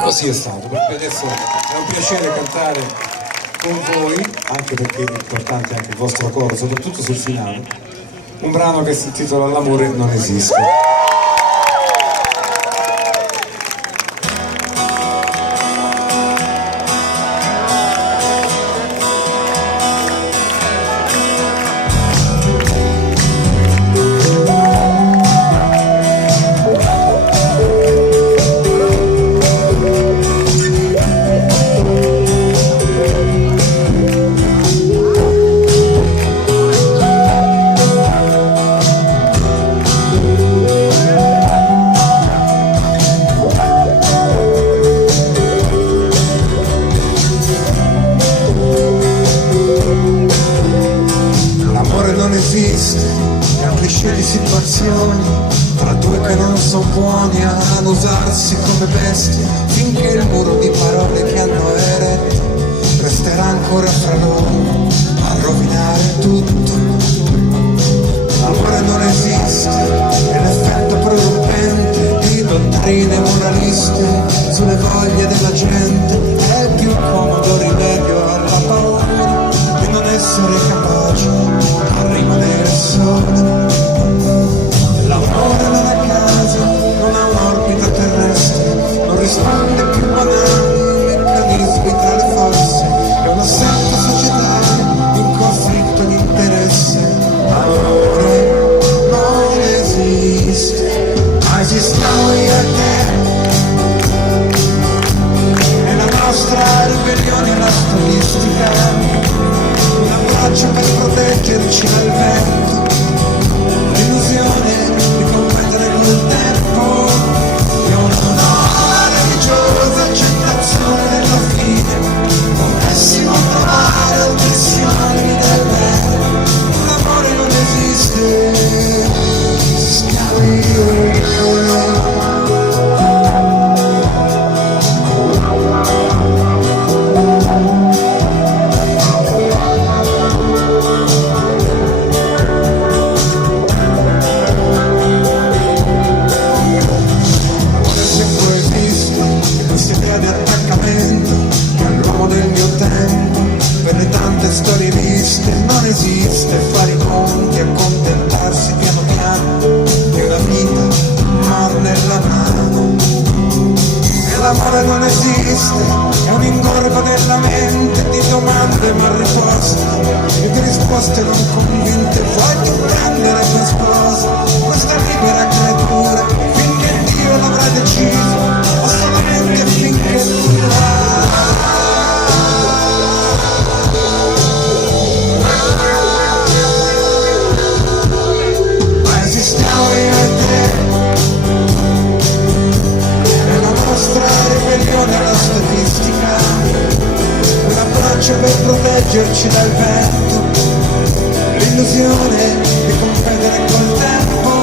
così è stato, perché adesso è un piacere cantare con voi, anche perché è importante anche il vostro coro, soprattutto sul finale, un brano che si intitola L'amore non esiste. È un cliché di situazioni tra due che non sono buoni ad usarsi come bestie, finché il muro di parole che hanno eretto resterà ancora fra loro a rovinare tutto. L'amore non esiste, è l'effetto prorompente di dottrine moraliste sulle voglie della gente, è il più comodo rimedio alla paura di non essere capaci a rimanere soli. L'amore non è casa, non ha un'orbita terrestre, non risponde più banali meccanismi tra le forze, è una setta societaria in conflitto di interesse. L'amore non esiste, ma esistiamo io e te, è la nostra ribellione, la statistica, un abbraccio per proteggerci dal vento, l'illusione di competere col tempo, e una nuova religiosa accettazione della fine, potessimo trovare altissimi anni del bene. L'amore non esiste, siamo io e storie viste, non esiste fare i conti e accontentarsi piano piano di una vita mar nella mano. E l'amore non esiste, è un ingorgo della mente di domande mal riposte e di risposte non convinte. Vuoi tu prendere tua sposa, questa libera creatura, finché Dio l'avrà deciso, o solamente finché tu la statistica, un abbraccio per proteggerci dal vento, l'illusione di competere col tempo,